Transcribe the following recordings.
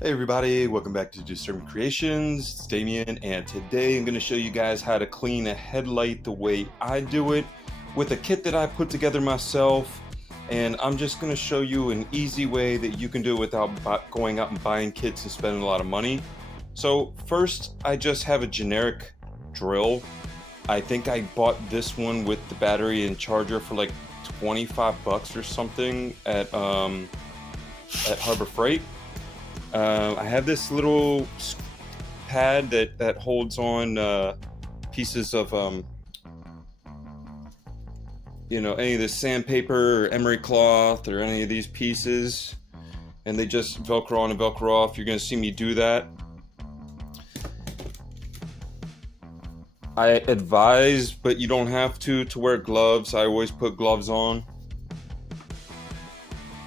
Hey everybody, welcome back to Disturbing Creations. It's Damien, and today I'm going to show you guys how to clean a headlight the way I do it with a kit that I put together myself. And I'm just going to show you an easy way that you can do it without going out and buying kits and spending a lot of money. So first, I just have a generic drill. I think I bought this one with the battery and charger for like 25 bucks or something at Harbor Freight. I have this little pad that holds on pieces of any of this sandpaper or emery cloth or any of these pieces, and they just velcro on and velcro off. You're gonna see me do that. I advise, but you don't have to wear gloves. I always put gloves on.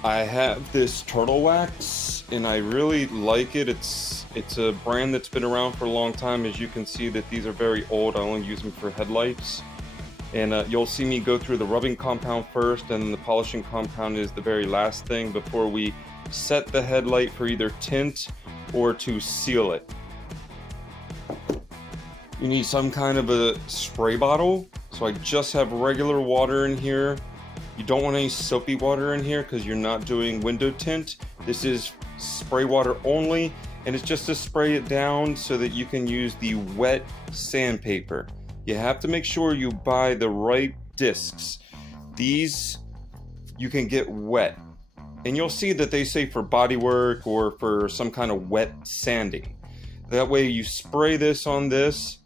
I have this turtle wax and I really like it. It's a brand that's been around for a long time. As you can see that these are very old. I only use them for headlights. And you'll see me go through the rubbing compound first, and the polishing compound is the very last thing before we set the headlight for either tint or to seal it. You need some kind of a spray bottle. So I just have regular water in here. You don't want any soapy water in here because you're not doing window tint. This is spray water only, and it's just to spray it down so that you can use the wet sandpaper. You have to make sure you buy the right discs. These you can get wet, and you'll see that they say for body work or for some kind of wet sanding. That way you spray this on this,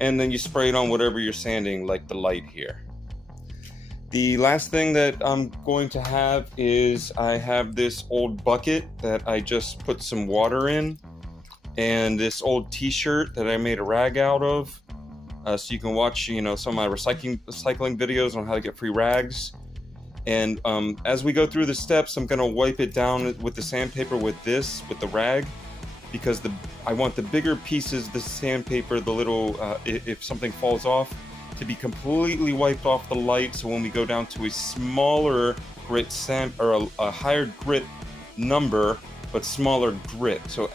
and then you spray it on whatever you're sanding, like the light here. The last thing that I'm going to have is I have this old bucket that I just put some water in, and this old t-shirt that I made a rag out of. So you can watch, some of my recycling videos on how to get free rags. And as we go through the steps, I'm gonna wipe it down with the sandpaper with the rag, because I want the bigger pieces, the sandpaper, the little, if something falls off, to be completely wiped off the light. So when we go down to a smaller grit or a higher grit number, but smaller grit. So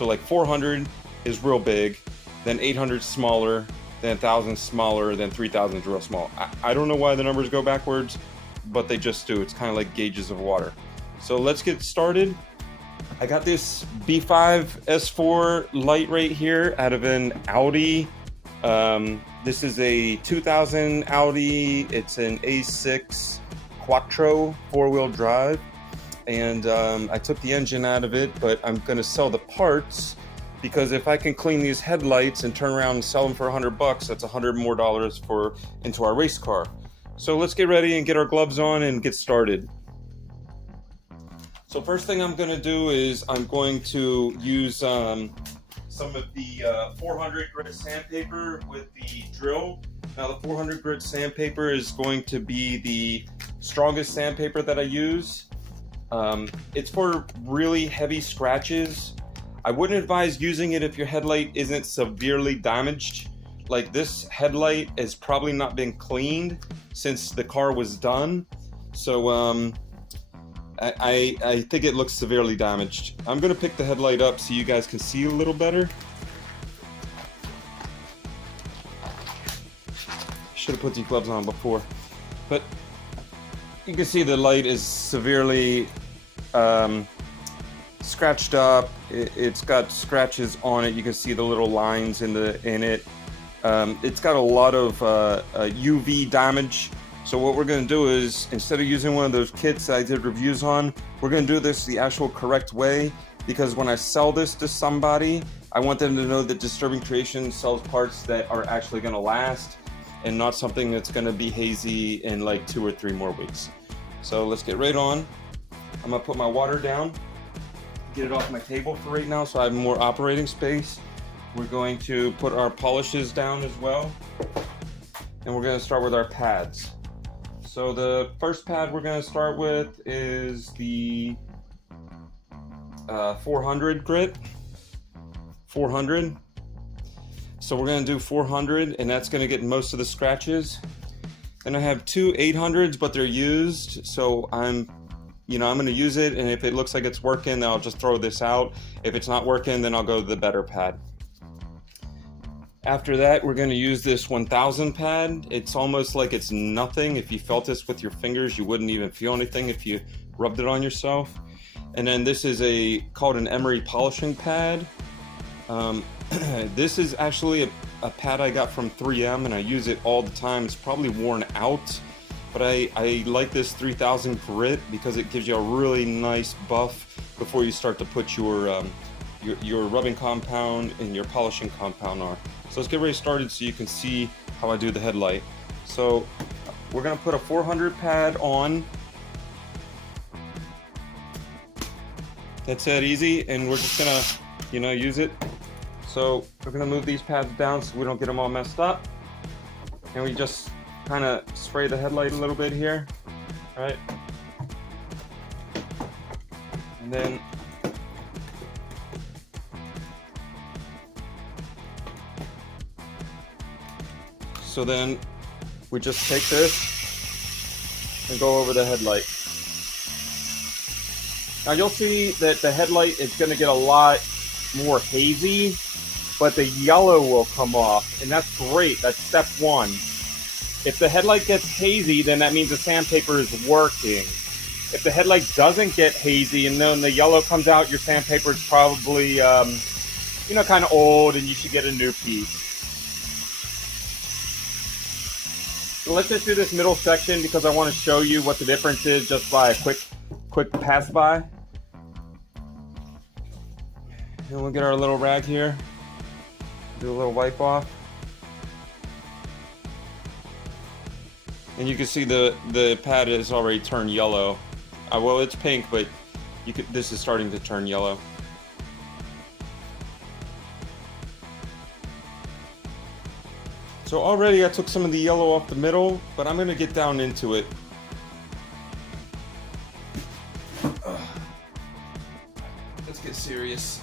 like 400 is real big, then 800 smaller, then 1,000 smaller, then 3,000 is real small. I don't know why the numbers go backwards, but they just do. It's kind of like gauges of water. So let's get started. I got this B5 S4 light right here out of an Audi. This is a 2000 Audi. It's an A6 Quattro 4-wheel drive, and I took the engine out of it, but I'm going to sell the parts, because if I can clean these headlights and turn around and sell them for $100, that's $100 more into our race car. So let's get ready and get our gloves on and get started. So first thing I'm going to do is I'm going to use some of the 400 grit sandpaper with the drill. Now the 400 grit sandpaper is going to be the strongest sandpaper that I use. It's for really heavy scratches. I wouldn't advise using it if your headlight isn't severely damaged. Like this headlight has probably not been cleaned since the car was done. So I think it looks severely damaged. I'm gonna pick the headlight up so you guys can see a little better. Should have put these gloves on before, but you can see the light is severely scratched up. It's got scratches on it. You can see the little lines in it. It's got a lot of UV damage. So what we're going to do is, instead of using one of those kits I did reviews on, we're going to do this the actual correct way, because when I sell this to somebody, I want them to know that Disturbing Creations sells parts that are actually going to last, and not something that's going to be hazy in like 2 or 3 more weeks. So let's get right on. I'm going to put my water down, get it off my table for right now so I have more operating space. We're going to put our polishes down as well, and we're going to start with our pads. So the first pad we're going to start with is the 400 grit. 400. So we're going to do 400, and that's going to get most of the scratches. Then I have two 800s, but they're used, so I'm you know, I'm going to use it, and if it looks like it's working, then I'll just throw this out. If it's not working, then I'll go to the better pad. After that, we're going to use this 1000 pad. It's almost like it's nothing. If you felt this with your fingers, you wouldn't even feel anything if you rubbed it on yourself. And then this is called an Emery polishing pad. This is actually a pad I got from 3M, and I use it all the time. It's probably worn out, but I like this 3000 grit because it gives you a really nice buff before you start to put your rubbing compound and your polishing compound on. So let's get ready started so you can see how I do the headlight. So we're gonna put a 400 pad on. That's it, easy, and we're just gonna, you know, use it. So we're gonna move these pads down so we don't get them all messed up. And we just kind of spray the headlight a little bit here, right? And then so then we just take this and go over the headlight. Now you'll see that the headlight is going to get a lot more hazy, but the yellow will come off, and that's great. That's step one. If the headlight gets hazy, then that means the sandpaper is working. If the headlight doesn't get hazy and then the yellow comes out, your sandpaper is probably, you know, kind of old, and you should get a new piece. So let's just do this middle section because I want to show you what the difference is just by a quick pass by. And we'll get our little rag here. Do a little wipe off. And you can see the pad has already turned yellow. Well, it's pink, but this is starting to turn yellow. So already I took some of the yellow off the middle, but I'm gonna get down into it. Let's get serious.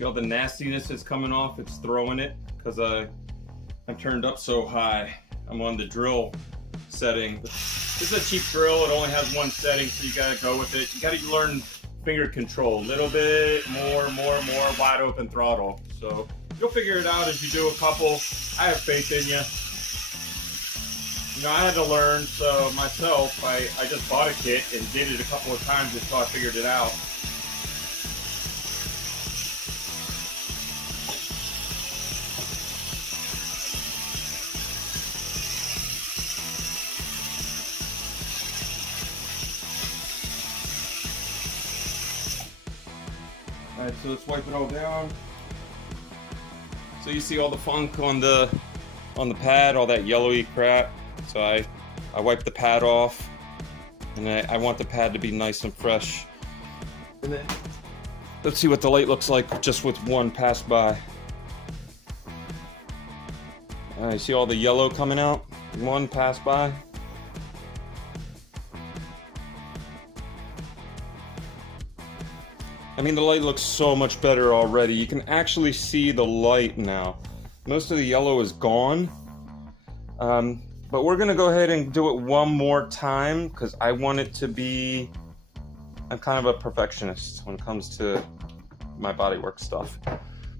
See all the nastiness is coming off? It's throwing it because I'm turned up so high. I'm on the drill setting. This is a cheap drill. It only has one setting, so you gotta go with it. You gotta learn finger control. A little bit more wide open throttle. So you'll figure it out as you do a couple. I have faith in you. You know, I had to learn, so myself, I just bought a kit and did it a couple of times until I figured it out. Alright, so let's wipe it all down. So you see all the funk on the pad, all that yellowy crap. So I wipe the pad off, and I want the pad to be nice and fresh. And then let's see what the light looks like just with one pass by. Alright, see all the yellow coming out? One pass by. I mean, the light looks so much better already. You can actually see the light now. Most of the yellow is gone. But we're gonna go ahead and do it one more time because I want it to be, I'm kind of a perfectionist when it comes to my bodywork stuff.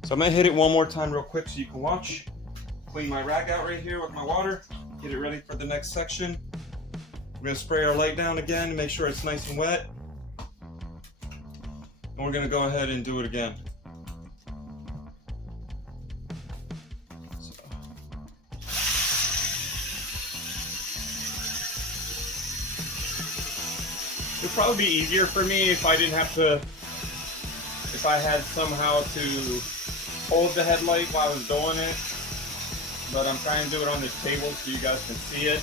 So I'm gonna hit it one more time real quick so you can watch. Clean my rag out right here with my water. Get it ready for the next section. We're gonna spray our light down again to make sure it's nice and wet. And we're gonna go ahead and do it again. It'd probably be easier for me if I didn't have to, if I had somehow to hold the headlight while I was doing it. but I'm trying to do it on this table so you guys can see it.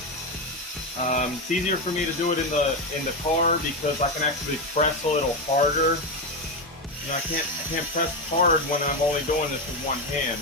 It's easier for me to do it in the car because I can actually press a little harder. You know, I can't press hard when I'm only doing this with one hand.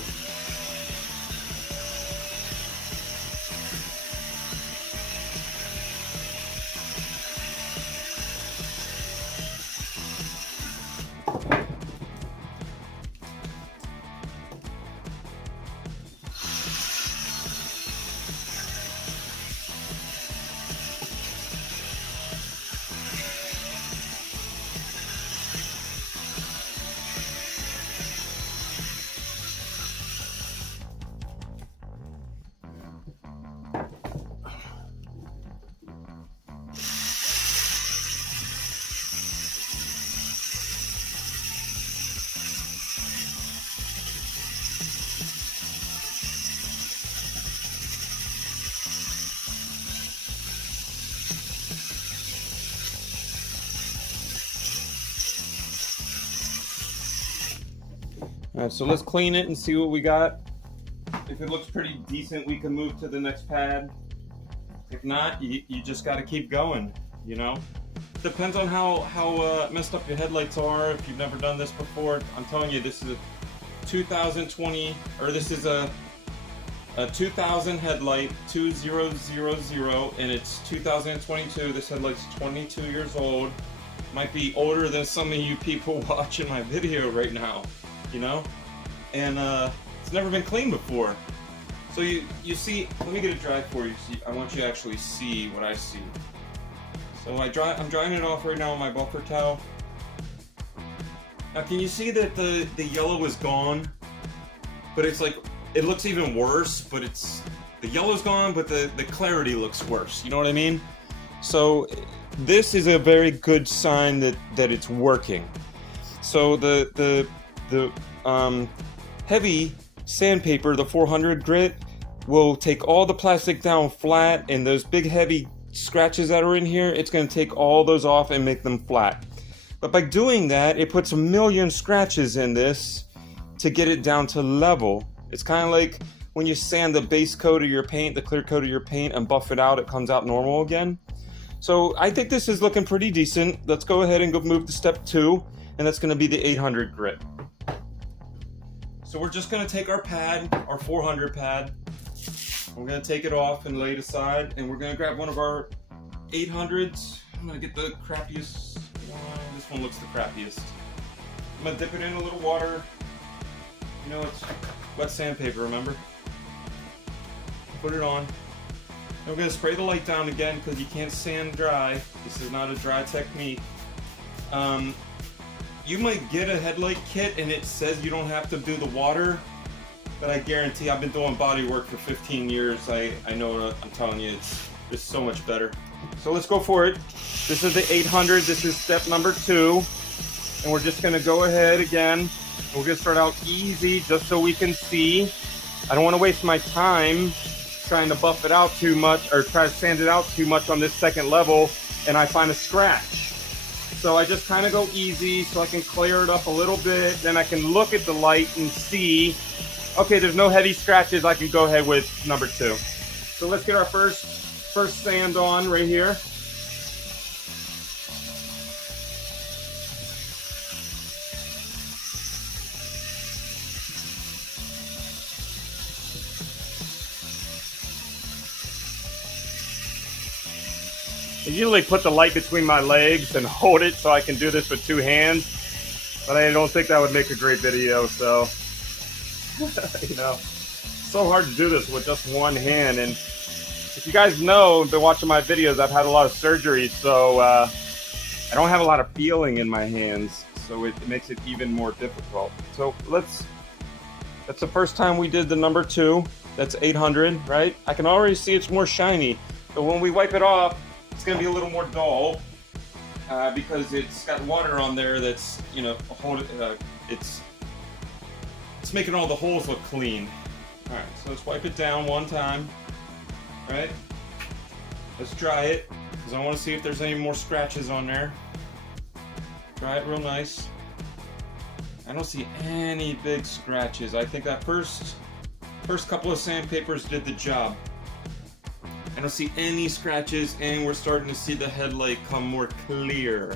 Alright, so let's clean it and see what we got. If it looks pretty decent, we can move to the next pad. If not, you just got to keep going, you know? Depends on how messed up your headlights are. If you've never done this before, I'm telling you, this is a 2020, or this is a 2000 headlight, 2000, and it's 2022. This headlight's 22 years old. Might be older than some of you people watching my video right now, you know? And it's never been cleaned before. So you see, let me get it dry for you. See, I want you to actually see what I see. So I'm drying it off right now on my buffer towel. Now can you see that the yellow is gone? But it's like, it looks even worse, but the yellow's gone, but the clarity looks worse. You know what I mean? So this is a very good sign that it's working. So the heavy sandpaper, the 400 grit, will take all the plastic down flat, and those big heavy scratches that are in here, it's going to take all those off and make them flat. But by doing that, it puts a million scratches in this to get it down to level. It's kind of like when you sand the base coat of your paint, the clear coat of your paint, and buff it out, it comes out normal again. So I think this is looking pretty decent. Let's go ahead and go move to step 2, and that's going to be the 800 grit. So we're just going to take our pad, our 400 pad, we're going to take it off and lay it aside, and we're going to grab one of our 800s. I'm going to get the crappiest one. This one looks the crappiest. I'm going to dip it in a little water. You know, it's wet sandpaper, remember? Put it on. And we're going to spray the light down again because you can't sand dry. This is not a dry technique. You might get a headlight kit and it says you don't have to do the water, but I guarantee, I've been doing body work for 15 years. I know, I'm telling you, it's so much better. So let's go for it. This is the 800. This is step number 2. And we're just gonna go ahead again. We're gonna start out easy just so we can see. I don't wanna waste my time trying to buff it out too much or try to sand it out too much on this second level and I find a scratch. So I just kind of go easy so I can clear it up a little bit. Then I can look at the light and see, okay, there's no heavy scratches. I can go ahead with number 2. So let's get our first sand on right here. I usually put the light between my legs and hold it so I can do this with 2 hands, but I don't think that would make a great video, so, you know, it's so hard to do this with just one hand. And if you guys know, been watching my videos, I've had a lot of surgery, so I don't have a lot of feeling in my hands, so it makes it even more difficult. So that's the first time we did the number 2, that's 800, right? I can already see it's more shiny, so when we wipe it off, it's going to be a little more dull because it's got water on there that's, you know, it's making all the holes look clean. Alright, so let's wipe it down one time. Right? Let's dry it because I want to see if there's any more scratches on there. Dry it real nice. I don't see any big scratches. I think that first First couple of sandpapers did the job. I don't see any scratches, and we're starting to see the headlight come more clear.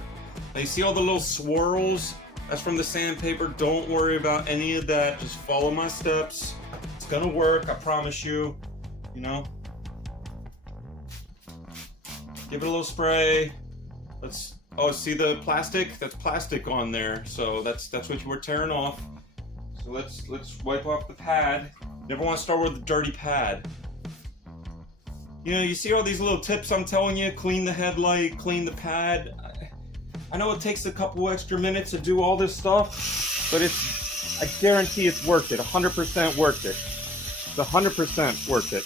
Now you see all the little swirls? That's from the sandpaper. Don't worry about any of that. Just follow my steps. It's gonna work, I promise you. You know? Give it a little spray. Oh, see the plastic? That's plastic on there. So that's what you were tearing off. So let's wipe off the pad. Never want to start with a dirty pad. You know, you see all these little tips I'm telling you? Clean the headlight, clean the pad. I know it takes a couple extra minutes to do all this stuff, but I guarantee it's worth it. 100% worth it. It's 100% worth it.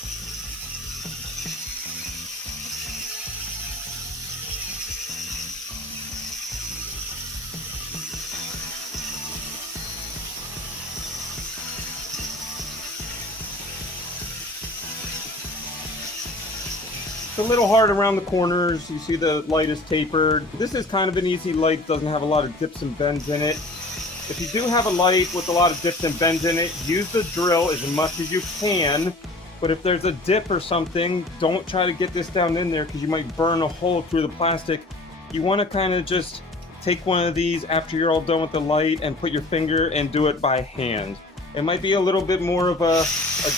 It's a little hard around the corners. You see the light is tapered. This is kind of an easy light, doesn't have a lot of dips and bends in it. If you do have a light with a lot of dips and bends in it, use the drill as much as you can. But if there's a dip or something, don't try to get this down in there because you might burn a hole through the plastic. You want to kind of just take one of these after you're all done with the light and put your finger and do it by hand. It might be a little bit more of a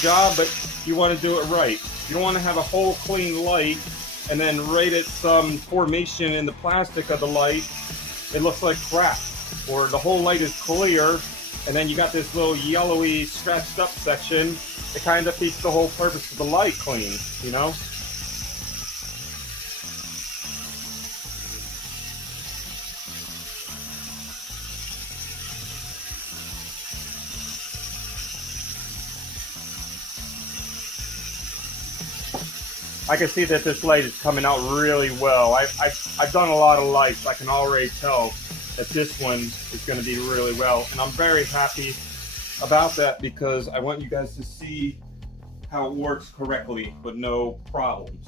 job, but you want to do it right. You don't want to have a whole clean light and then right at some formation in the plastic of the light, it looks like crap. Or the whole light is clear and then you got this little yellowy scratched up section. It kind of defeats the whole purpose of the light clean, you know? I can see that this light is coming out really well. I've done a lot of lights. I can already tell that this one is going to be really well. And I'm very happy about that because I want you guys to see how it works correctly with no problems.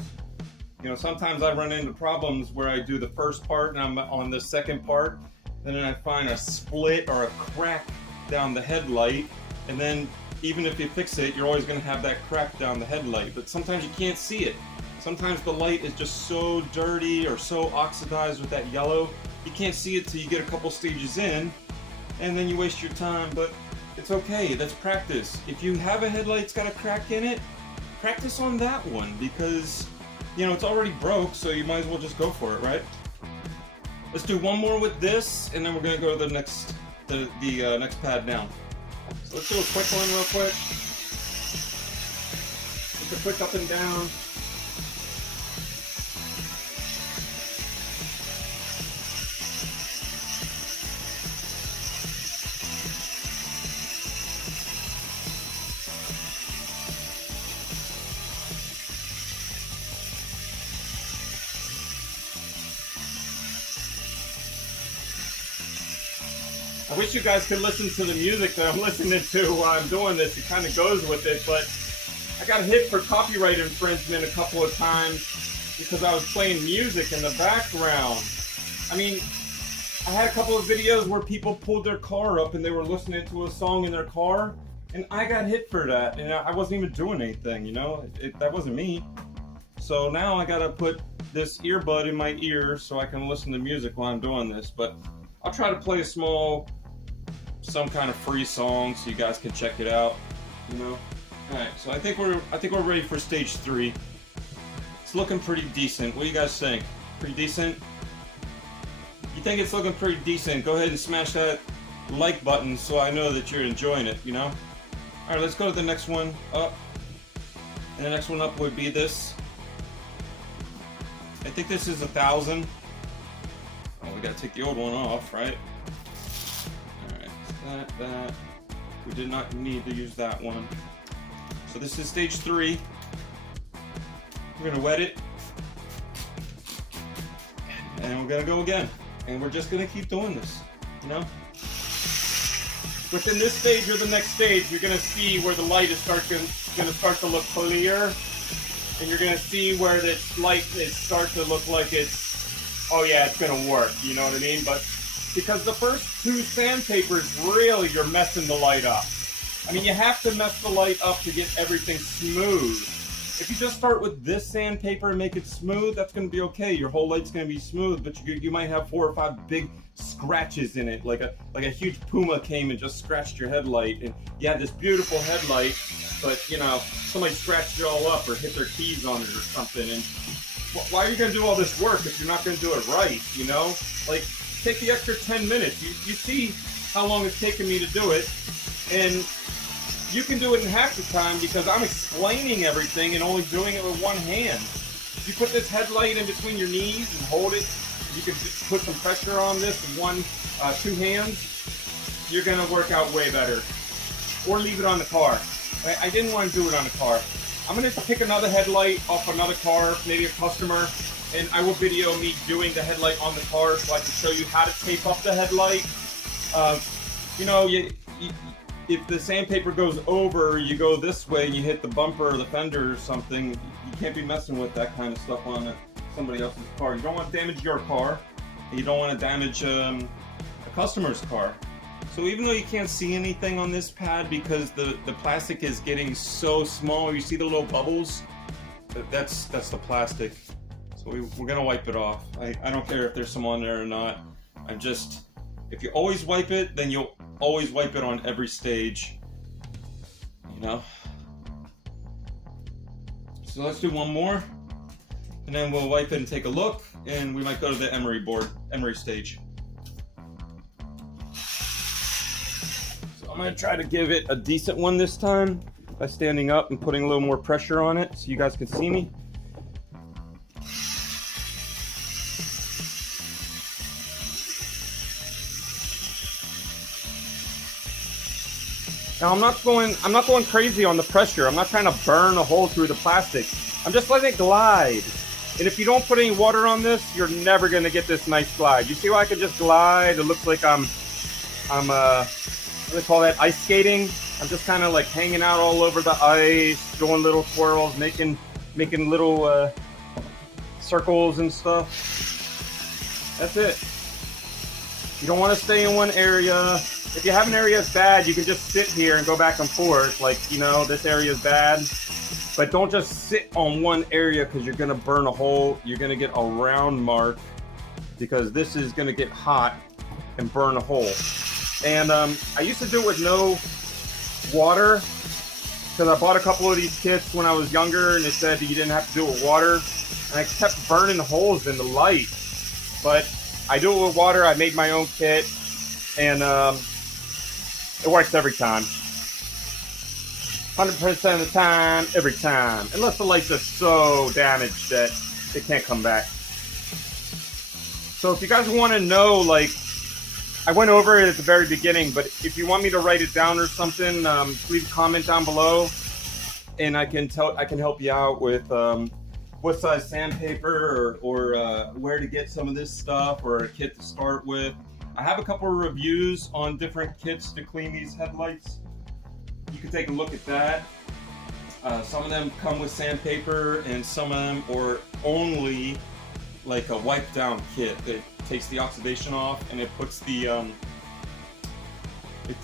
You know, sometimes I run into problems where I do the first part and I'm on the second part, and then I find a split or a crack down the headlight, and then even if you fix it, you're always going to have that crack down the headlight, but sometimes you can't see it. Sometimes the light is just so dirty or so oxidized with that yellow, you can't see it till you get a couple stages in, and then you waste your time, but it's okay, that's practice. If you have a headlight that's got a crack in it, practice on that one, because, you know, it's already broke, so you might as well just go for it, right? Let's do one more with this, and then we're going to go to the next pad down. So let's do a quick one real quick. Just a quick up and down. I wish you guys could listen to the music that I'm listening to while I'm doing this. It kind of goes with it, but I got hit for copyright infringement a couple of times because I was playing music in the background. I mean, I had a couple of videos where people pulled their car up and they were listening to a song in their car, and I got hit for that, and I wasn't even doing anything, you know? That wasn't me. So now I gotta put this earbud in my ear so I can listen to music while I'm doing this, but I'll try to play some kind of free song so you guys can check it out, you know. All right, so I think we're ready for stage 3. It's looking pretty decent. What do you guys think? Pretty decent? You think it's looking pretty decent? Go ahead and smash that like button so I know that you're enjoying it, you know. All right, let's go to the next one up, and the next one up would be this. I think this is 1,000. Oh, we gotta take the old one off, right? That. We did not need to use that one. So this is stage 3. We're gonna wet it. And we're gonna go again. And we're just gonna keep doing this, you know? Within this stage or the next stage, you're gonna see where the light is gonna start to look clear. And you're gonna see where this light is start to look like it's, oh yeah, it's gonna work, you know what I mean? But because the first 2 sandpapers, really, you're messing the light up. I mean, you have to mess the light up to get everything smooth. If you just start with this sandpaper and make it smooth, that's going to be okay. Your whole light's going to be smooth, but you might have 4 or 5 big scratches in it, like a huge puma came and just scratched your headlight, and you had this beautiful headlight, but you know, somebody scratched it all up or hit their keys on it or something. And why are you going to do all this work if you're not going to do it right? You know, like, take the extra 10 minutes. You see how long it's taken me to do it, and you can do it in half the time because I'm explaining everything and only doing it with one hand. If you put this headlight in between your knees and hold it, you can just put some pressure on this with 2 hands, you're gonna work out way better. Or leave it on the car. I didn't want to do it on the car. I'm gonna pick another headlight off another car, maybe a customer, and I will video me doing the headlight on the car so I can show you how to tape up the headlight. You know, if the sandpaper goes over, you go this way, you hit the bumper or the fender or something, you can't be messing with that kind of stuff on somebody else's car. You don't want to damage your car, and you don't want to damage a customer's car. So even though you can't see anything on this pad because the plastic is getting so small, you see the little bubbles? That's the plastic. So we're gonna wipe it off. I don't care if there's some on there or not. If you always wipe it, then you'll always wipe it on every stage, you know? So let's do one more, and then we'll wipe it and take a look, and we might go to the Emery stage. So I'm gonna try to give it a decent one this time by standing up and putting a little more pressure on it so you guys can see me. Now I'm not going crazy on the pressure. I'm not trying to burn a hole through the plastic. I'm just letting it glide. And if you don't put any water on this, you're never gonna get this nice glide. You see how I can just glide? It looks like I'm what do they call that? Ice skating. I'm just kind of like hanging out all over the ice, doing little twirls, making little circles and stuff. That's it. You don't want to stay in one area. If you have an area that's bad, you can just sit here and go back and forth. Like, you know, this area is bad. But don't just sit on one area because you're going to burn a hole. You're going to get a round mark because this is going to get hot and burn a hole. And I used to do it with no water because I bought a couple of these kits when I was younger and it said you didn't have to do it with water. And I kept burning holes in the light. But I do it with water. I made my own kit. And it works every time. 100% of the time, every time. Unless the lights are so damaged that it can't come back. So if you guys want to know, like, I went over it at the very beginning, but if you want me to write it down or something, leave a comment down below. And I can help you out with what size sandpaper or where to get some of this stuff or a kit to start with. I have a couple of reviews on different kits to clean these headlights. You can take a look at that. Some of them come with sandpaper and some of them are only like a wipe down kit that takes the oxidation off and it puts the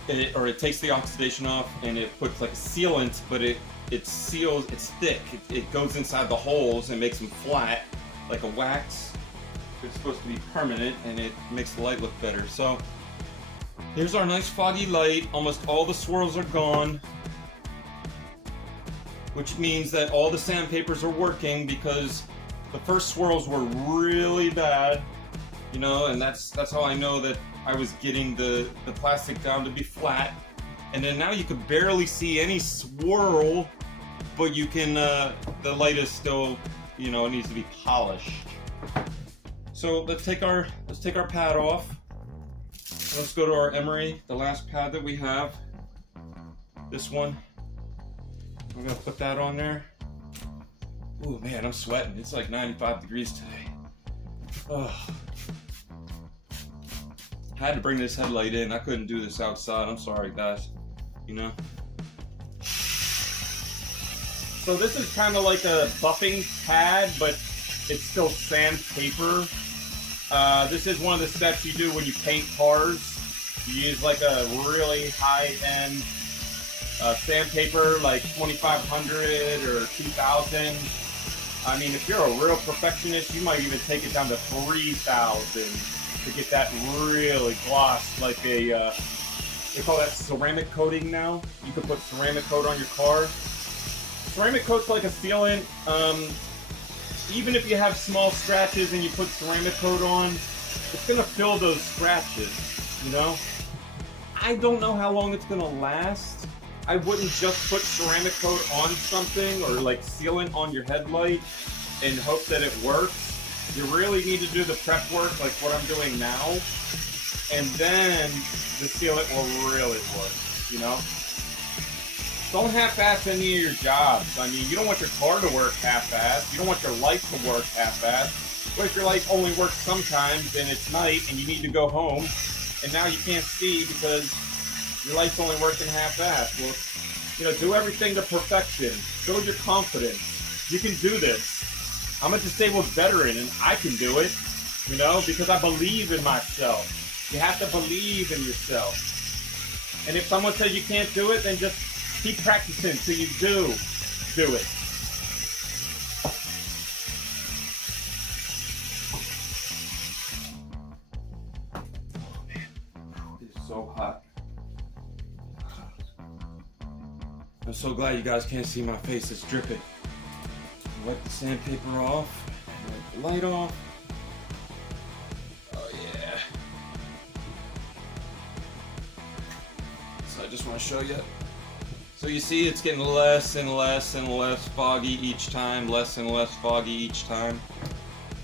it takes the oxidation off and it puts like a sealant, but it seals, it's thick. It goes inside the holes and makes them flat like a wax. It's supposed to be permanent and it makes the light look better. So here's our nice foggy light. Almost all the swirls are gone, which means that all the sandpapers are working because the first swirls were really bad, you know, and that's how I know that I was getting the plastic down to be flat. And then now you could barely see any swirl, but you can the light is still, you know, it needs to be polished. So let's take our pad off. Let's go to our Emery, the last pad that we have. This one. I'm gonna put that on there. Ooh man, I'm sweating. It's like 95 degrees today. Oh. I had to bring this headlight in. I couldn't do this outside. I'm sorry guys. You know. So this is kind of like a buffing pad, but it's still sandpaper. This is one of the steps you do when you paint cars. You use like a really high-end sandpaper like 2,500 or 2,000. I mean, if you're a real perfectionist, you might even take it down to 3,000 to get that really gloss, like a, they call that ceramic coating now. You can put ceramic coat on your car. Ceramic coat's like a sealant. Even if you have small scratches and you put ceramic coat on, it's gonna fill those scratches, you know? I don't know how long it's gonna last. I wouldn't just put ceramic coat on something or like sealant on your headlight and hope that it works. You really need to do the prep work like what I'm doing now, and then the sealant will really work, you know? Don't half-ass any of your jobs. I mean, you don't want your car to work half-ass. You don't want your light to work half-ass. What if your light only works sometimes and it's night and you need to go home and now you can't see because your light's only working half-ass? Well, you know, do everything to perfection. Build your confidence. You can do this. I'm a disabled veteran and I can do it, you know, because I believe in myself. You have to believe in yourself. And if someone says you can't do it, then just keep practicing till you do it. Oh man, it's so hot. I'm so glad you guys can't see my face, it's dripping. Wipe the sandpaper off, wipe the light off. Oh yeah. So I just want to show you. So you see it's getting less and less and less foggy each time, less and less foggy each time.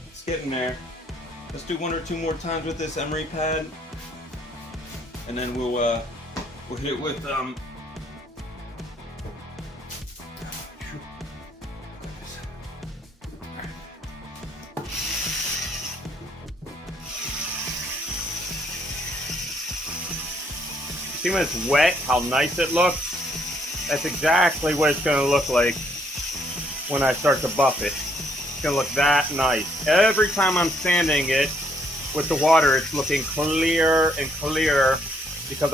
It's getting there. Let's do 1 or 2 more times with this Emery pad. And then we'll hit it with see when it's wet, how nice it looks? That's exactly what it's gonna look like when I start to buff it. It's gonna look that nice. Every time I'm sanding it with the water, it's looking clearer and clearer because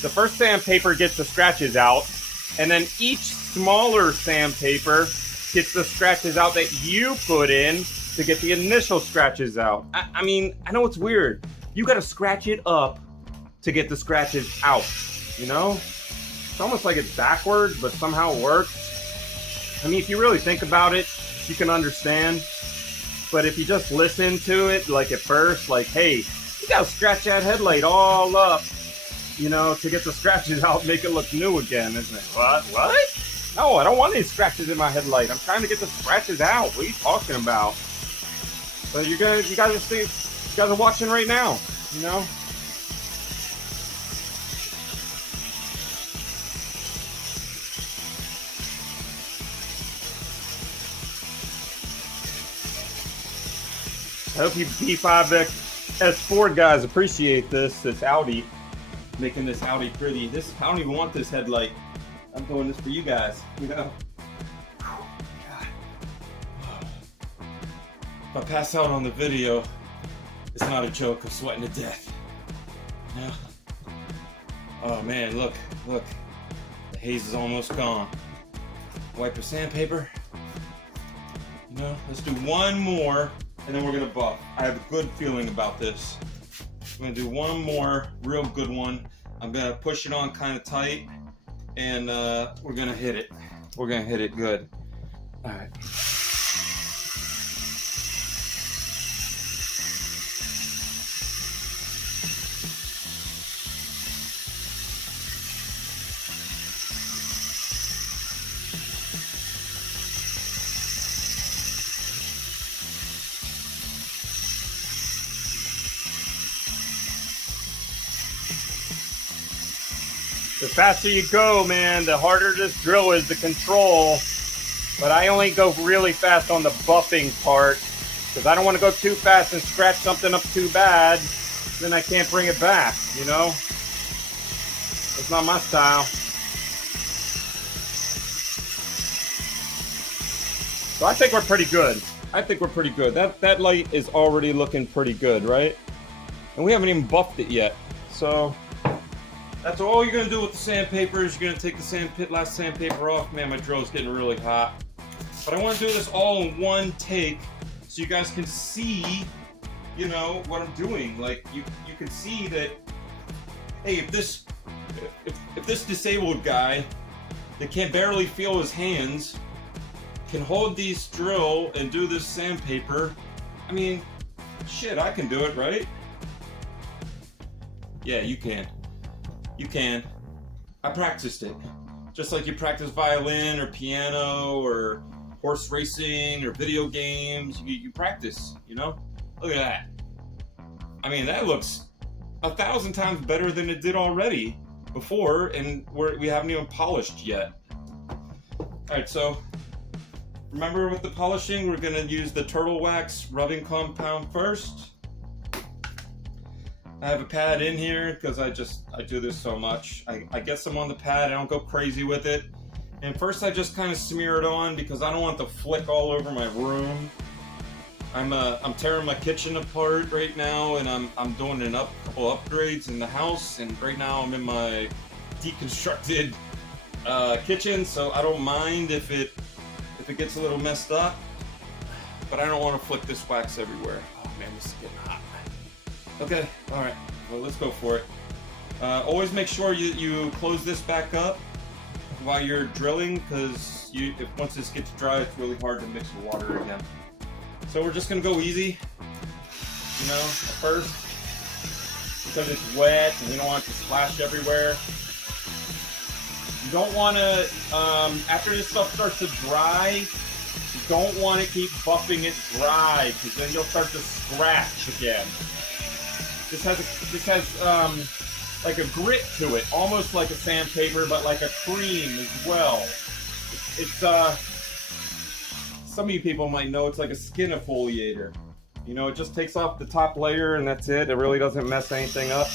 the first sandpaper gets the scratches out, and then each smaller sandpaper gets the scratches out that you put in to get the initial scratches out. I mean, I know it's weird. You gotta scratch it up to get the scratches out, you know? It's almost like it's backwards, but somehow it works. I mean, if you really think about it, you can understand. But if you just listen to it, like at first, like, hey, you gotta scratch that headlight all up, you know, to get the scratches out, make it look new again. Isn't it? What? No, I don't want any scratches in my headlight. I'm trying to get the scratches out. What are you talking about? But you guys are watching right now, you know? I hope you B5S Ford guys appreciate this Audi, making this Audi pretty. I don't even want this headlight. I'm doing this for you guys, you know? God. If I pass out on the video, it's not a joke. I'm sweating to death. You know? Oh man, look. The haze is almost gone. Wipe your sandpaper. You know, let's do one more. And then we're gonna buff. I have a good feeling about this. I'm gonna do one more real good one. I'm gonna push it on kind of tight, and we're gonna hit it. We're gonna hit it good. All right. The faster you go, man, the harder this drill is to control. But I only go really fast on the buffing part because I don't want to go too fast and scratch something up too bad. Then I can't bring it back, you know? It's not my style. So I think we're pretty good. That light is already looking pretty good, right? And we haven't even buffed it yet. So That's all you're gonna do with the sandpaper is you're gonna take the last sandpaper off. Man, my drill's getting really hot. But I want to do this all in one take so you guys can see, you know, what I'm doing. Like you can see that, hey, if this disabled guy that can barely feel his hands can hold these drill and do this sandpaper, I mean, shit, I can do it, right? Yeah, you can. You can. I practiced it. Just like you practice violin or piano or horse racing or video games, you practice, you know? Look at that. I mean, that looks 1,000 times better than it did already before, and we haven't even polished yet. Alright, so remember with the polishing, we're gonna use the turtle wax rubbing compound first. I have a pad in here because I do this so much. I get some on the pad, I don't go crazy with it. And first I just kind of smear it on because I don't want the flick all over my room. I'm tearing my kitchen apart right now, and I'm doing a couple upgrades in the house, and right now I'm in my deconstructed kitchen, so I don't mind if it gets a little messed up, but I don't want to flick this wax everywhere. Oh man, this is getting hot. Okay, all right, well, let's go for it. Always make sure you close this back up while you're drilling, because once this gets dry, it's really hard to mix the water again. So we're just gonna go easy, you know, at first, because it's wet and we don't want it to splash everywhere. You don't want to, after this stuff starts to dry, you don't want to keep buffing it dry, because then you'll start to scratch again. This has like a grit to it, almost like a sandpaper, but like a cream as well. It's some of you people might know it's like a skin exfoliator. You know, it just takes off the top layer and that's it. It really doesn't mess anything up.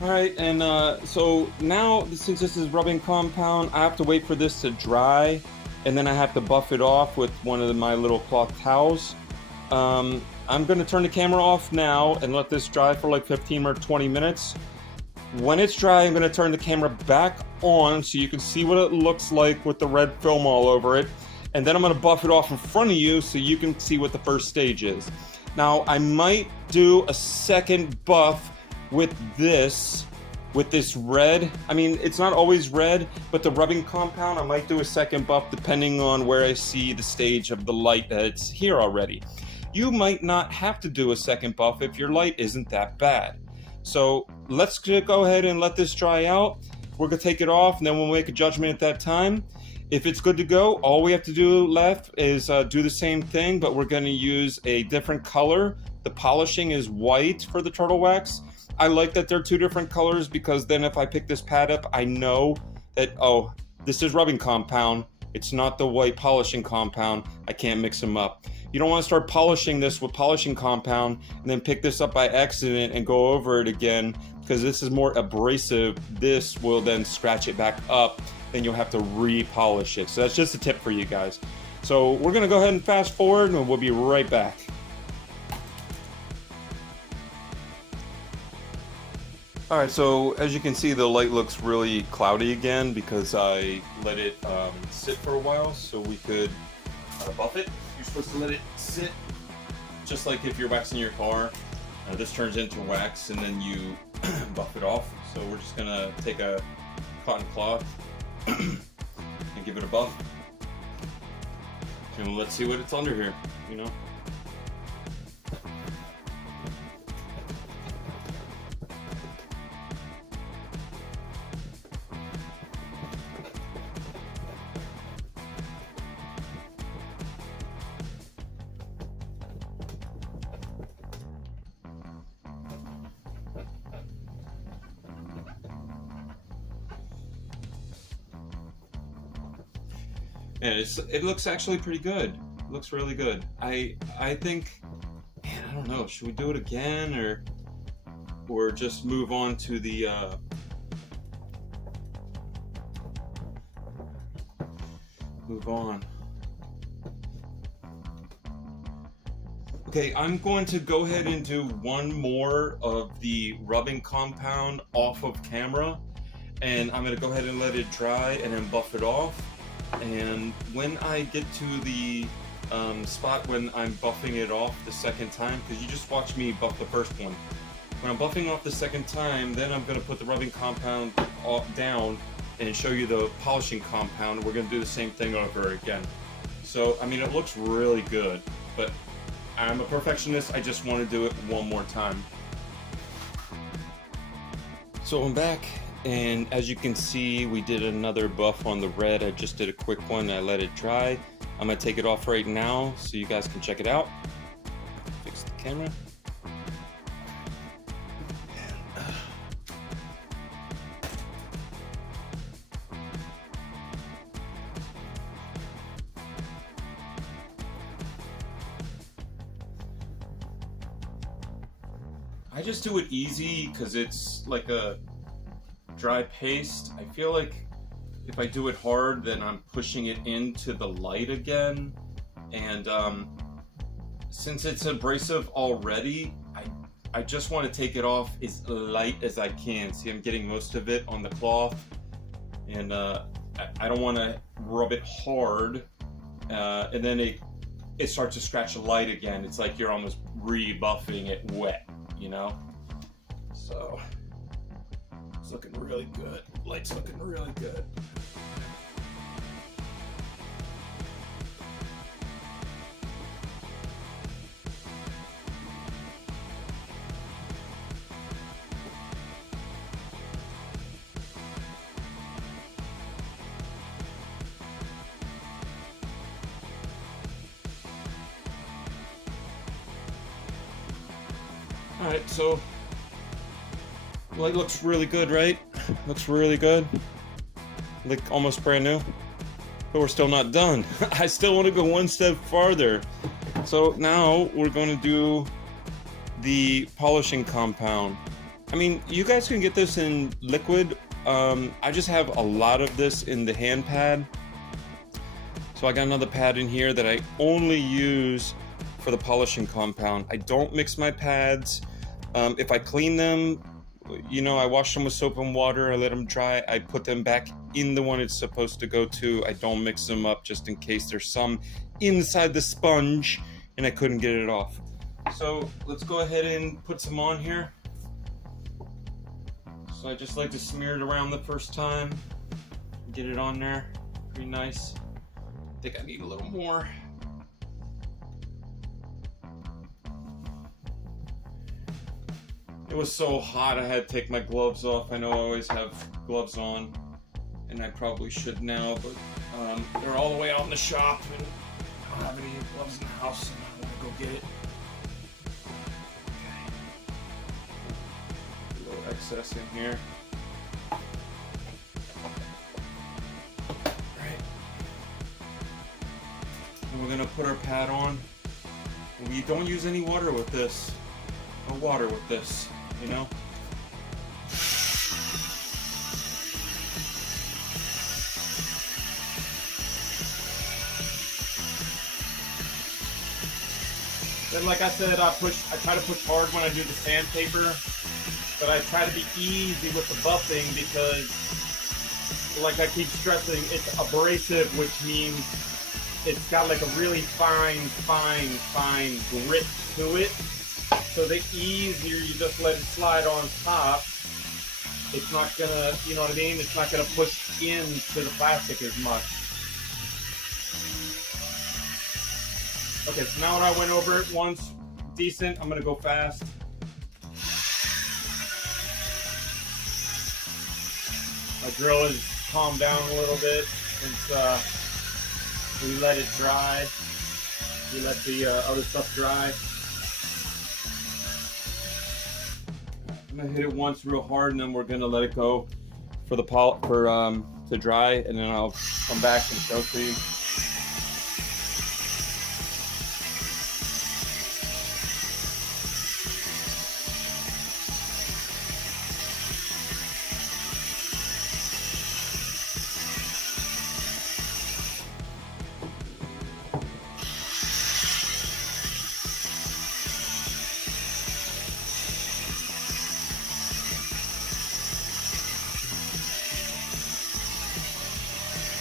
Alright, and so now, since this is rubbing compound, I have to wait for this to dry, and then I have to buff it off with one of my little cloth towels. I'm going to turn the camera off now and let this dry for like 15 or 20 minutes. When it's dry, I'm going to turn the camera back on so you can see what it looks like with the red film all over it. And then I'm going to buff it off in front of you so you can see what the first stage is. Now, I might do a second buff with this red. I mean, it's not always red, but the rubbing compound, I might do a second buff depending on where I see the stage of the light that's here already. You might not have to do a second buff if your light isn't that bad. So let's go ahead and let this dry out. We're gonna take it off and then we'll make a judgment at that time. If it's good to go, all we have to do left is do the same thing, but we're gonna use a different color. The polishing is white for the turtle wax. I like that they're two different colors because then if I pick this pad up, I know that, oh, this is rubbing compound. It's not the white polishing compound. I can't mix them up. You don't want to start polishing this with polishing compound and then pick this up by accident and go over it again, because this is more abrasive. This will then scratch it back up, then you'll have to re-polish it. So that's just a tip for you guys. So we're gonna go ahead and fast forward and we'll be right back. Alright, so as you can see, the light looks really cloudy again because I let it sit for a while so we could buff it. You're supposed to let it sit just like if you're waxing your car. This turns into wax and then you buff it off. So we're just gonna take a cotton cloth and give it a buff. And let's see what it's under here, you know? And it looks actually pretty good. It looks really good. I think, man, I don't know. Should we do it again or just move on to the move on? Okay, I'm going to go ahead and do one more of the rubbing compound off of camera, and I'm going to go ahead and let it dry and then buff it off. And when I get to the spot when I'm buffing it off the second time, because you just watched me buff the first one, when I'm buffing off the second time, then I'm going to put the rubbing compound down and show you the polishing compound. We're going to do the same thing over again. So, I mean, it looks really good, but I'm a perfectionist. I just want to do it one more time. So I'm back, and as you can see, we did another buff on the red. I just did a quick one. I let it dry. I'm going to take it off right now so you guys can check it out. Fix the camera. I just do it easy because it's like a dry paste. I feel like if I do it hard, then I'm pushing it into the light again. And since it's abrasive already, I just want to take it off as light as I can. See, I'm getting most of it on the cloth, and I don't want to rub it hard, and then it starts to scratch the light again. It's like you're almost rebuffing it wet, you know? So it's looking really good. Light's looking really good. Alright, so light looks really good, right? Looks really good. Like almost brand new. But we're still not done. I still want to go one step farther. So now we're going to do the polishing compound. I mean, you guys can get this in liquid. I just have a lot of this in the hand pad. So I got another pad in here that I only use for the polishing compound. I don't mix my pads. If I clean them, you know, I wash them with soap and water, I let them dry, I put them back in the one it's supposed to go to. I don't mix them up just in case there's some inside the sponge and I couldn't get it off. So let's go ahead and put some on here. So I just like to smear it around the first time, get it on there, pretty nice. I think I need a little more. It was so hot I had to take my gloves off. I know I always have gloves on, and I probably should now, but they're all the way out in the shop, and I don't have any gloves in the house, and I want to go get it. Okay. A little excess in here. Alright. And we're going to put our pad on. And we don't use any water with this. No water with this. You know? Then, like I said, I try to push hard when I do the sandpaper, but I try to be easy with the buffing because, like I keep stressing, it's abrasive, which means it's got like a really fine grit to it. So the easier you just let it slide on top, it's not gonna, you know what I mean? It's not gonna push into the plastic as much. Okay, so now that I went over it once, decent, I'm gonna go fast. My drill has calmed down a little bit since we let it dry. We let the other stuff dry. I'm gonna hit it once real hard and then we're gonna let it go for the to dry, and then I'll come back and show it to you.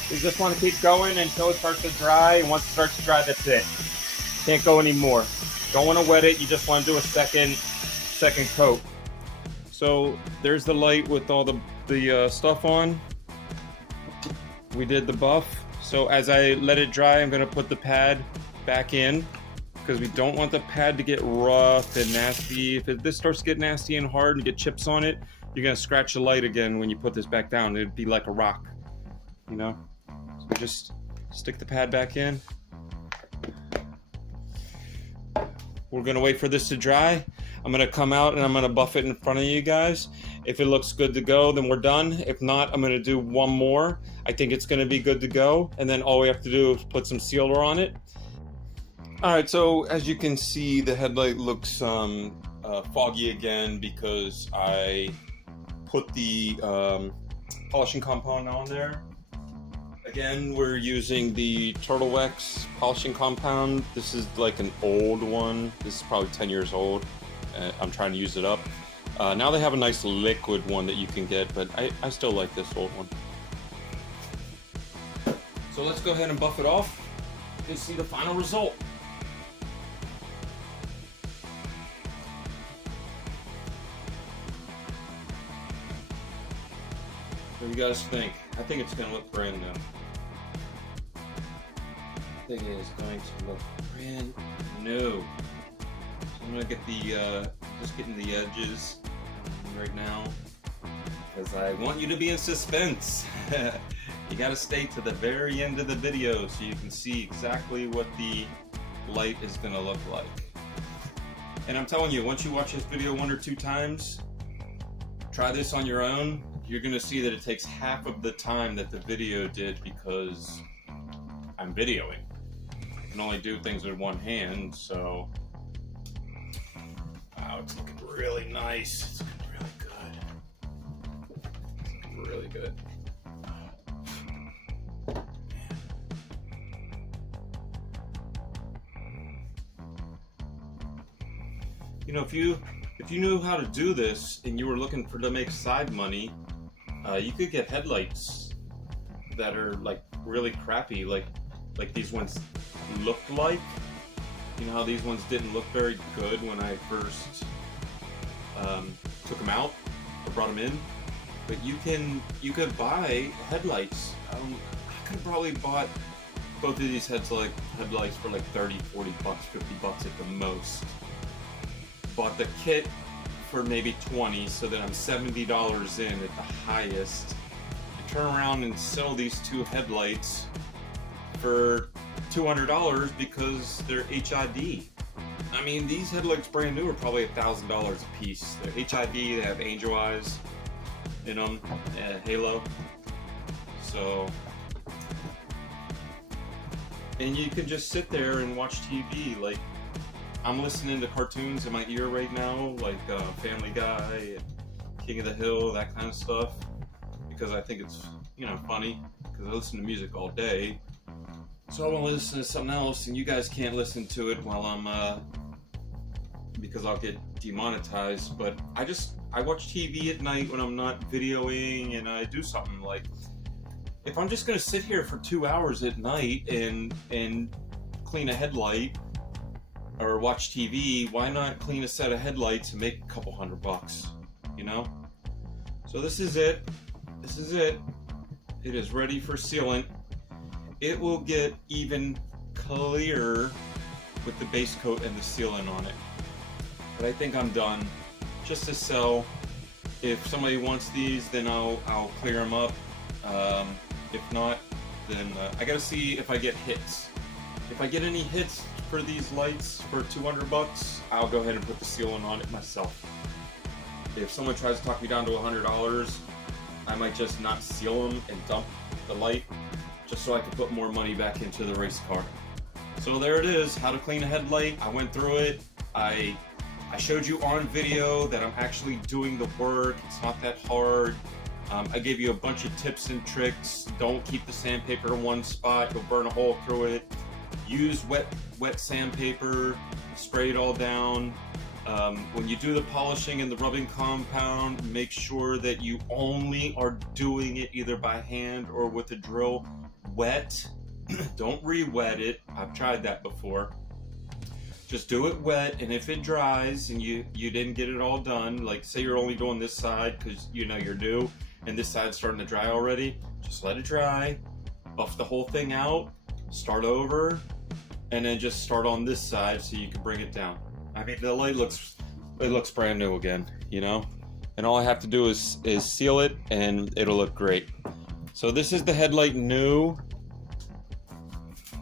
You just want to keep going until it starts to dry, and once it starts to dry, that's it. Can't go anymore. Don't want to wet it, you just want to do a second coat. So there's the light with all the stuff on. We did the buff. So as I let it dry, I'm going to put the pad back in, because we don't want the pad to get rough and nasty. If this starts to get nasty and hard and get chips on it, you're going to scratch the light again when you put this back down. It'd be like a rock, you know? So just stick the pad back in. We're gonna wait for this to dry. I'm gonna come out and I'm gonna buff it in front of you guys. If it looks good to go, then we're done. If not, I'm gonna do one more. I think it's gonna be good to go. And then all we have to do is put some sealer on it. All right, so as you can see, the headlight looks foggy again because I put the polishing compound on there. Again, we're using the Turtle Wax polishing compound. This is like an old one. This is probably 10 years old. I'm trying to use it up. Now they have a nice liquid one that you can get, but I still like this old one. So let's go ahead and buff it off and see the final result. What do you guys think? I think it's going to look brand new. I think it is going to look brand new. So I'm going to get the, just getting the edges right now, because I want you to be in suspense. You got to stay to the very end of the video so you can see exactly what the light is going to look like. And I'm telling you, once you watch this video 1 or 2 times, try this on your own. You're going to see that it takes half of the time that the video did, because I'm videoing. I can only do things with one hand, so... Wow, it's looking really nice. It's looking really good. It's looking really good. You know, if you knew how to do this and you were looking to make side money, you could get headlights that are like really crappy, like these ones looked like. You know how these ones didn't look very good when I first took them out or brought them in. But you could buy headlights. I could have probably bought both of these headlights for like 30, 40 bucks, 50 bucks at the most. Bought the kit for maybe 20, so that I'm $70 in at the highest. And turn around and sell these 2 headlights for $200 because they're HID. I mean, these headlights brand new are probably $1,000 a piece. They're HID, they have angel eyes in them, halo. So, and you can just sit there and watch TV. Like, I'm listening to cartoons in my ear right now, like Family Guy, King of the Hill, that kind of stuff, because I think it's, you know, funny, because I listen to music all day. So I want to listen to something else, and you guys can't listen to it while I'm, because I'll get demonetized. But I watch TV at night when I'm not videoing, and I do something like, if I'm just going to sit here for 2 hours at night and clean a headlight, or watch TV, why not clean a set of headlights and make a couple $100, you know? So this is it. This is it. It is ready for sealant. It will get even clearer with the base coat and the sealant on it. But I think I'm done. Just to sell. If somebody wants these, then I'll clear them up. If not, then I gotta see if I get hits. If I get any hits for these lights for 200 bucks, I'll go ahead and put the sealant on it myself. If someone tries to talk me down to $100, I might just not seal them and dump the light, just so I can put more money back into the race car. So there it is, how to clean a headlight. I went through it. I showed you on video that I'm actually doing the work. It's not that hard. I gave you a bunch of tips and tricks. Don't keep the sandpaper in one spot. You'll burn a hole through it. Use wet sandpaper. Spray it all down. When you do the polishing and the rubbing compound, make sure that you only are doing it either by hand or with a drill wet. Don't re-wet it. I've tried that before. Just do it wet, and if it dries and you didn't get it all done, like say you're only doing this side because you know you're new and this side's starting to dry already, just let it dry, buff the whole thing out, start over, and then just start on this side so you can bring it down. I mean, the light looks brand new again, you know? And all I have to do is seal it and it'll look great. So this is the headlight new.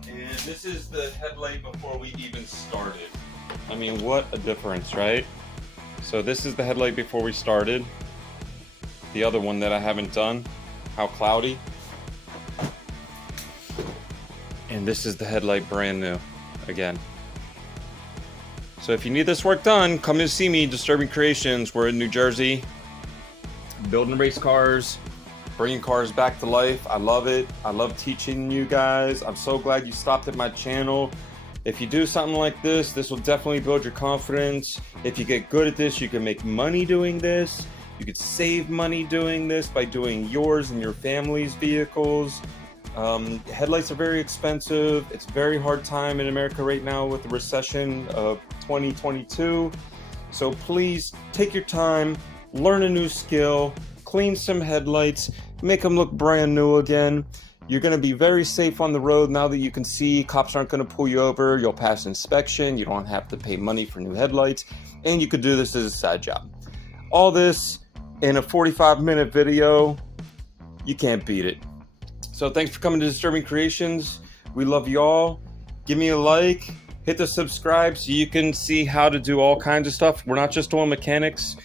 And this is the headlight before we even started. I mean, what a difference, right? So this is the headlight before we started. The other one that I haven't done, how cloudy. And this is the headlight brand new, again. So if you need this work done, come and see me, Disturbing Creations. We're in New Jersey, building race cars, bringing cars back to life. I love it. I love teaching you guys. I'm so glad you stopped at my channel. If you do something like this, this will definitely build your confidence. If you get good at this, you can make money doing this. You could save money doing this by doing yours and your family's vehicles. Headlights are very expensive. It's a very hard time in America right now with the recession of 2022. So please take your time, learn a new skill, clean some headlights, make them look brand new again. You're going to be very safe on the road now that you can see. Cops aren't going to pull you over. You'll pass inspection. You don't have to pay money for new headlights. And you could do this as a side job. All this in a 45-minute video. You can't beat it. So thanks for coming to Disturbing Creations. We love y'all. Give me a like. Hit the subscribe so you can see how to do all kinds of stuff. We're not just doing mechanics.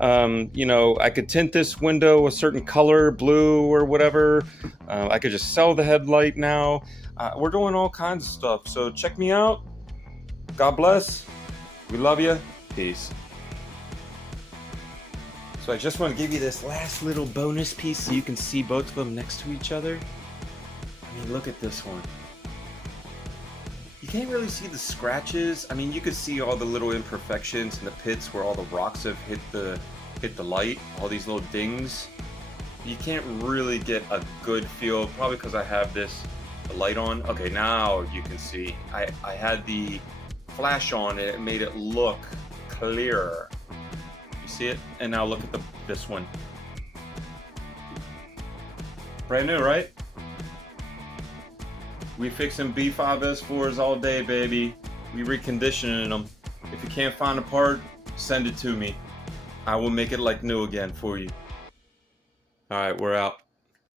You know, I could tint this window a certain color, blue or whatever. I could just sell the headlight now. We're doing all kinds of stuff. So check me out. God bless. We love you. Peace. So I just want to give you this last little bonus piece so you can see both of them next to each other. I mean, look at this one. You can't really see the scratches. I mean, you could see all the little imperfections in the pits where all the rocks have hit the light, all these little dings. You can't really get a good feel, probably because I have the light on. Okay, now you can see. I had the flash on and it made it look clearer. You see it? And now look at this one. Brand new, right? We fixing B5S4s all day, baby. We reconditioning them. If you can't find a part, send it to me. I will make it like new again for you. All right, we're out.